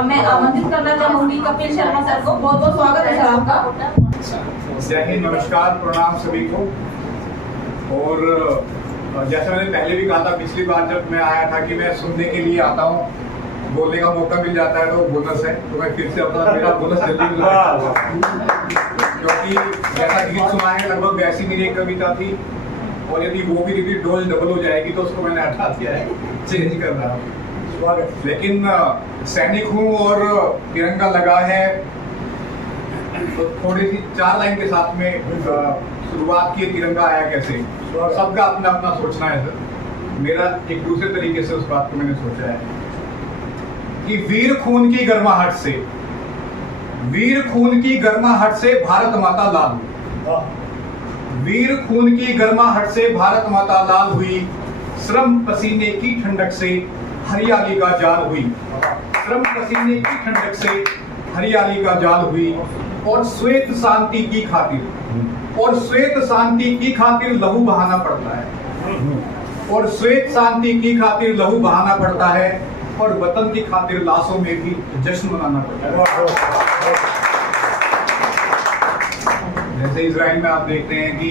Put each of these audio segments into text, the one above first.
अब मैं आमंत्रित करना चाहूंगी कपिल शर्मा सर को। बहुत बहुत स्वागत है सर आपका। जय हिंद, नमस्कार, प्रणाम सभी को। और जैसा मैंने पहले भी कहा था, पिछली बार जब मैं आया था कि मैं सुनने के लिए आता हूँ, बोलने का मौका मिल जाता है तो बोनस है, तो मैं फिर से अपना मेरा बोनस जल्दी मिला, क्योंकि जैसा गीत सुना है लगभग वैसी मेरी एक कविता थी, और यदि वो भी यदि डोज डबल हो जाएगी तो उसको मैंने हटा दिया है, चेंज कर रहा हूँ। लेकिन सैनिक हूँ और तिरंगा लगा है, तो थोड़ी सी 4 लाइन के साथ में शुरुआत की। तिरंगा आया कैसे, सबका अपना अपना सोचना है सर। मेरा एक दूसरे तरीके से उस बात को मैंने सोचा है कि वीर खून की गर्माहट से, वीर खून की गर्माहट से भारत माता लाल हुई, वीर खून की गर्माहट से भारत माता लाल हुई, श्रम पसीने की ठंडक से हरियाली का जाल हुई, श्रम पसीने की ठंडक से हरियाली का जाल हुई, और श्वेत शांति की खातिर, और श्वेत शांति की खातिर लहू बहाना पड़ता है, और श्वेत शांति की खातिर लहू बहाना पड़ता है, और वतन की खातिर लाशों में भी जश्न मनाना पड़ता है। जैसे इजराइल में आप देखते हैं कि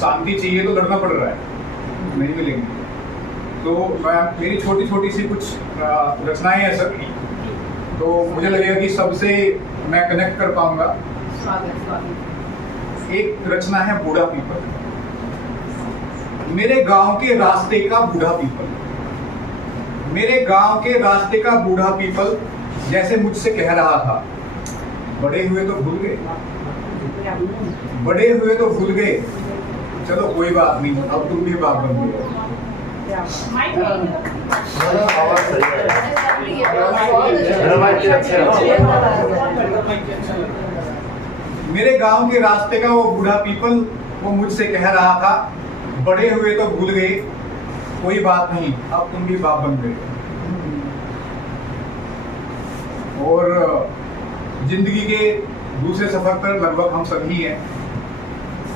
शांति चाहिए तो लड़ना पड़ रहा है, नहीं मिलेंगे। तो मेरी छोटी छोटी सी कुछ रचनाएं हैं सर, तो मुझे लगेगा कि सबसे मैं कनेक्ट कर पाऊंगा। एक रचना है बूढ़ा पीपल। मेरे गांव के रास्ते का बूढ़ा पीपल, मेरे गांव के रास्ते का बूढ़ा पीपल जैसे मुझसे कह रहा था, बड़े हुए तो भूल गए, बड़े हुए तो भूल गए, चलो कोई बात नहीं, अब तुम भी बाप बन गए। मेरे गांव के रास्ते का वो बूढ़ा पीपल, वो मुझसे कह रहा था, बड़े हुए तो भूल गए, कोई बात नहीं, अब तुम भी बाप बन गए। और जिंदगी के दूसरे सफर पर लगभग हम सभी हैं,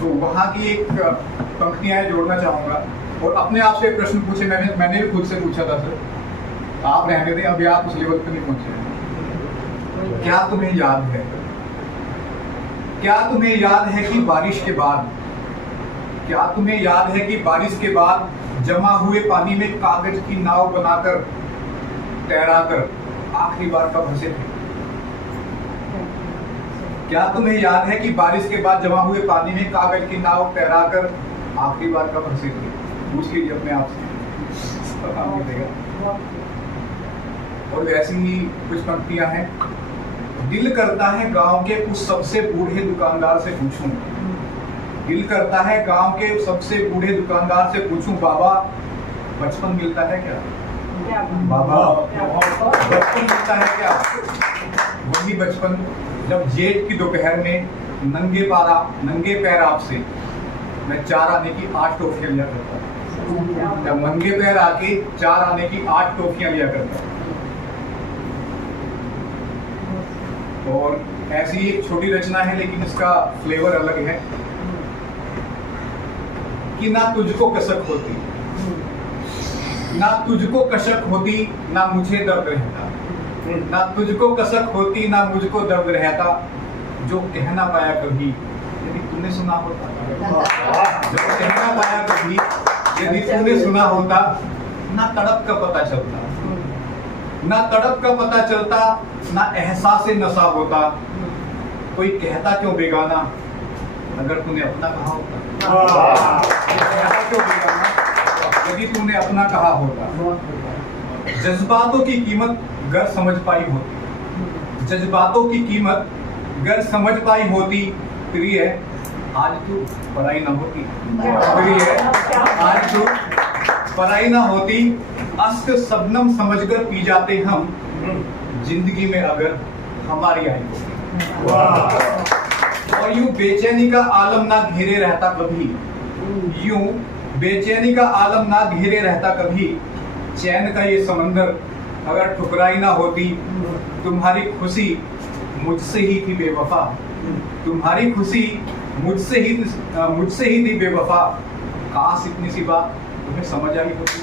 तो वहां की एक पंक्तियां जोड़ना चाहूंगा, और अपने आप से प्रश्न पूछे। मैंने भी खुद से पूछा था सर, आप रहने दें, अभी आप उस लेवल पर नहीं पहुंचे। क्या तुम्हें याद है, क्या तुम्हें याद है कि बारिश के बाद, क्या तुम्हें याद है कि बारिश के बाद जमा हुए पानी में कागज की नाव बनाकर तैराकर आखिरी बार कब हंसे थे? क्या तुम्हें याद है कि बारिश के बाद जमा हुए पानी में कागज की नाव तैराकर आखिरी बार कब हंसे थे? पूछ लीजिए अपने आप से, पता मिलेगा। और वैसी ही कुछ पंक्तियां हैं। दिल करता है गांव के उस सबसे बूढ़े दुकानदार से पूछूं, दिल करता है गांव के सबसे बूढ़े दुकानदार से पूछूं, बाबा बचपन मिलता है क्या? बाबा बचपन मिलता है क्या? वही बचपन जब जेठ की दोपहर में नंगे पैर आपसे मैं 4 आने की 8 टॉफियां लिया करता, जब नंगे पैर आके 4 आने की 8 टॉफियां लिया करता। और ऐसी एक छोटी रचना है, लेकिन इसका फ्लेवर अलग है कि ना तुझको कसक होती, ना तुझको कसक होती, ना मुझे दर्द रहता, ना तुझको कसक होती, ना मुझको दर्द रहता, जो कह ना पाया कभी यदि तूने सुना होता, जो कह ना पाया कभी यदि तूने सुना होता, ना तड़प का पता चलता, ना तड़प का पता चलता, ना एहसास नशा होता, कोई कहता क्यों बेगाना अगर तूने अपना कहा होता, कहता क्यों बेगाना यदि तूने अपना कहा होता। जज्बातों की कीमत गर समझ पाई होती, जज्बातों की कीमत गर समझ पाई होती, प्रिय आज तू पढ़ाई ना होती, प्रिय आज तू पढ़ाई ना होती, अश्क शबनम समझकर पी जाते हम, जिंदगी में अगर हमारी आई होती। और यूं बेचैनी का आलम ना घेरे रहता कभी, यूं बेचैनी का आलम ना घेरे रहता कभी, चैन का ये समंदर अगर ठुकराई ना होती, तुम्हारी खुशी मुझसे ही थी बेवफा, तुम्हारी खुशी मुझसे ही थी बेवफा, काश इतनी सी बात तुम्हें समझ आई होती।